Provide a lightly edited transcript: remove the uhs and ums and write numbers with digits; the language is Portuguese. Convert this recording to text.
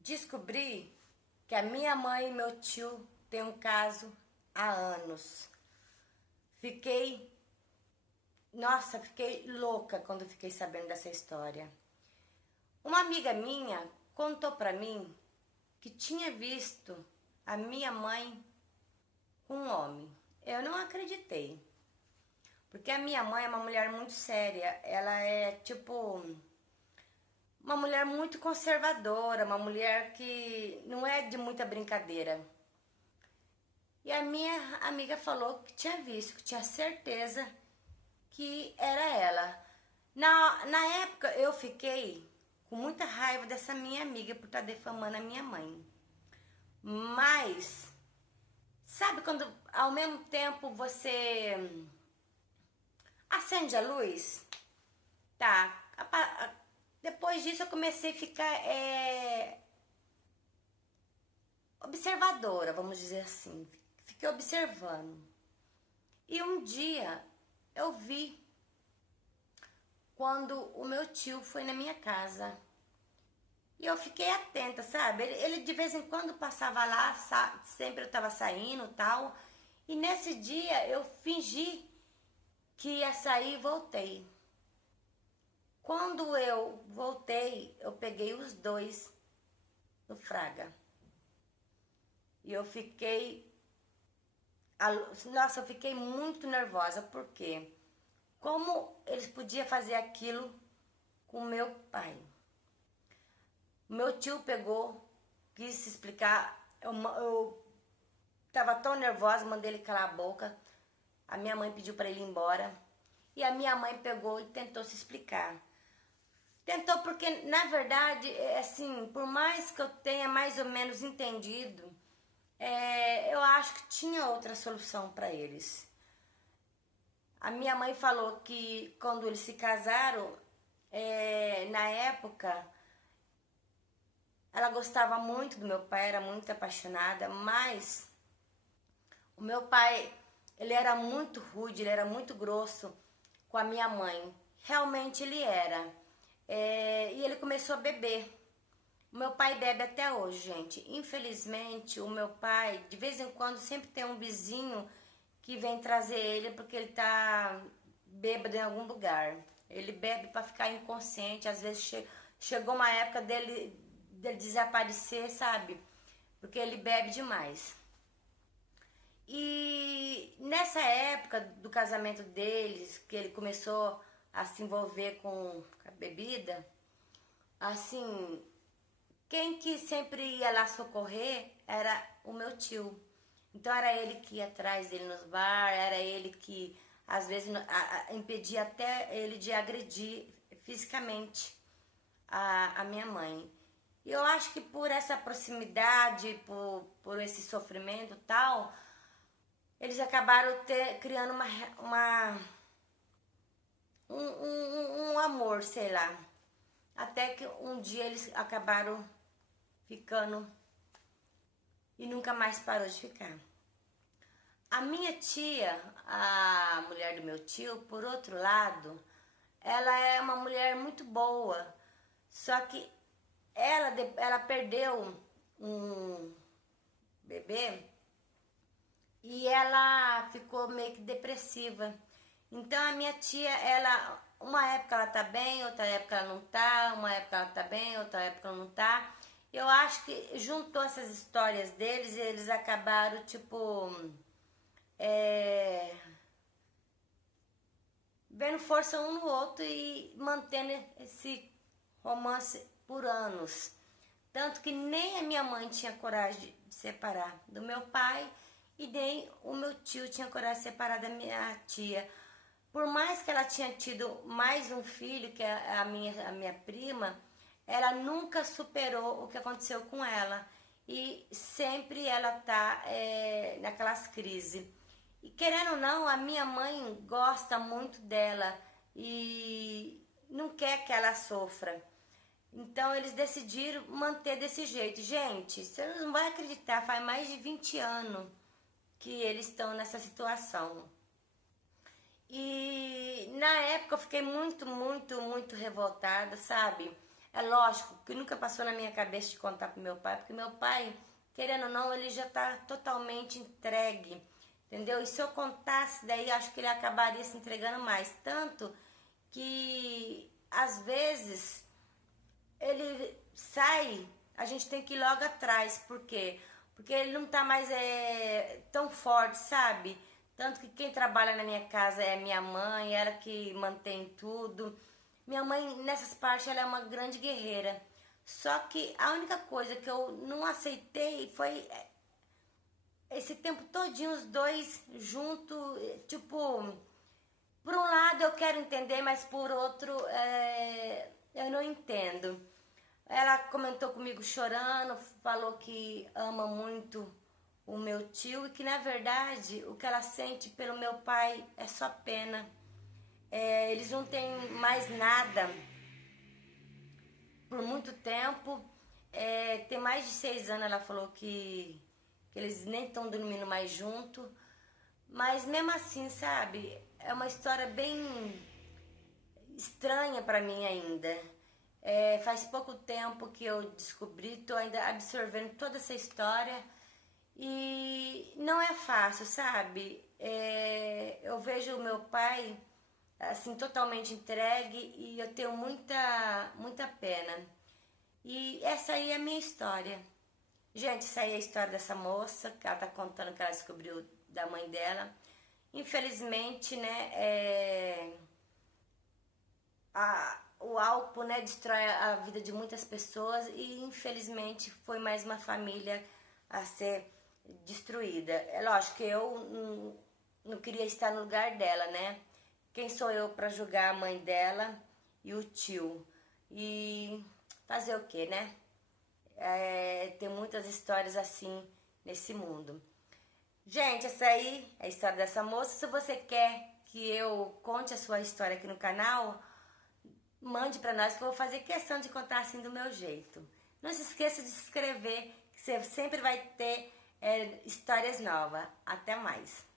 Descobri que a minha mãe e meu tio têm um caso há anos. Fiquei, fiquei louca quando fiquei sabendo dessa história. Uma amiga minha contou pra mim que tinha visto a minha mãe com um homem. Eu não acreditei, porque a minha mãe é uma mulher muito séria. Ela é tipo uma mulher muito conservadora, uma mulher que não é de muita brincadeira. E a minha amiga falou que tinha visto, que tinha certeza que era ela. Na época eu fiquei com muita raiva dessa minha amiga por estar defamando a minha mãe. Mas, sabe quando ao mesmo tempo você acende a luz? Tá. Depois disso eu comecei a ficar observadora, vamos dizer assim. Fiquei observando. E um dia eu vi quando o meu tio foi na minha casa. E eu fiquei atenta, sabe? Ele de vez em quando passava lá, sempre eu tava saindo e tal. E nesse dia eu fingi que ia sair e voltei. Quando eu voltei, eu peguei os dois no Fraga. E eu fiquei. Nossa, eu fiquei muito nervosa, porque como eles podiam fazer aquilo com meu pai? Meu tio pegou, quis se explicar. Eu tava tão nervosa, mandei ele calar a boca. A minha mãe pediu para ele ir embora. E a minha mãe pegou e tentou se explicar. Tentou porque, na verdade, assim, por mais que eu tenha mais ou menos entendido, eu acho que tinha outra solução para eles. A minha mãe falou que quando eles se casaram, na época, ela gostava muito do meu pai, era muito apaixonada, mas o meu pai, ele era muito rude, ele era muito grosso com a minha mãe. Realmente ele era. E ele começou a beber. O meu pai bebe até hoje, gente. Infelizmente, o meu pai, de vez em quando, sempre tem um vizinho que vem trazer ele porque ele tá bêbado em algum lugar. Ele bebe para ficar inconsciente. Às vezes chegou uma época dele desaparecer, sabe? Porque ele bebe demais. E nessa época do casamento deles, que ele começou a se envolver com a bebida, assim, quem que sempre ia lá socorrer era o meu tio. Então era ele que ia atrás dele nos bar, era ele que às vezes impedia até ele de agredir fisicamente a minha mãe. E eu acho que por essa proximidade, por esse sofrimento e tal, eles acabaram criando um amor, sei lá. Até que um dia eles acabaram ficando e nunca mais parou de ficar. A minha tia, a mulher do meu tio, por outro lado, ela é uma mulher muito boa. Só que ela perdeu um bebê e ela ficou meio que depressiva. Então a minha tia, uma época ela tá bem, outra época ela não tá, uma época ela tá bem, outra época ela não tá. Eu acho que juntou essas histórias deles e eles acabaram, tipo, vendo força um no outro e mantendo esse romance por anos. Tanto que nem a minha mãe tinha coragem de separar do meu pai e nem o meu tio tinha coragem de separar da minha tia. Por mais que ela tinha tido mais um filho, que é a minha prima, ela nunca superou o que aconteceu com ela. E sempre ela tá naquelas crises. E querendo ou não, a minha mãe gosta muito dela e não quer que ela sofra. Então eles decidiram manter desse jeito. Gente, você não vai acreditar, faz mais de 20 anos que eles estão nessa situação. E na época eu fiquei muito revoltada, sabe? É lógico que nunca passou na minha cabeça de contar pro meu pai, porque meu pai, querendo ou não, ele já tá totalmente entregue, entendeu? E se eu contasse, daí acho que ele acabaria se entregando mais. Tanto que, às vezes, ele sai, a gente tem que ir logo atrás. Por quê? Porque ele não tá mais tão forte, sabe? Tanto que quem trabalha na minha casa é minha mãe, ela que mantém tudo. Minha mãe, nessas partes, ela é uma grande guerreira. Só que a única coisa que eu não aceitei foi esse tempo todinho os dois juntos, tipo, por um lado eu quero entender, mas por outro eu não entendo. Ela comentou comigo chorando, falou que ama muito o meu tio e que na verdade o que ela sente pelo meu pai é só pena. Eles não têm mais nada por muito tempo. Tem mais de 6 anos, ela falou que eles nem estão dormindo mais junto. Mas mesmo assim, sabe, é uma história bem estranha pra mim ainda. Faz pouco tempo que eu descobri, tô ainda absorvendo toda essa história e não é fácil, sabe? Eu vejo o meu pai assim totalmente entregue e eu tenho muita pena. E essa aí é a minha história. Gente, essa aí é a história dessa moça, que ela tá contando que ela descobriu da mãe dela. Infelizmente, né, o álcool, né, destrói a vida de muitas pessoas e infelizmente foi mais uma família a ser destruída. É lógico que eu não queria estar no lugar dela, né? Quem sou eu para julgar a mãe dela e o tio? E fazer o que, né? Tem muitas histórias assim nesse mundo. Gente, essa aí é a história dessa moça. Se você quer que eu conte a sua história aqui no canal, mande pra nós que eu vou fazer questão de contar assim do meu jeito. Não se esqueça de se inscrever, que você sempre vai ter histórias novas. Até mais.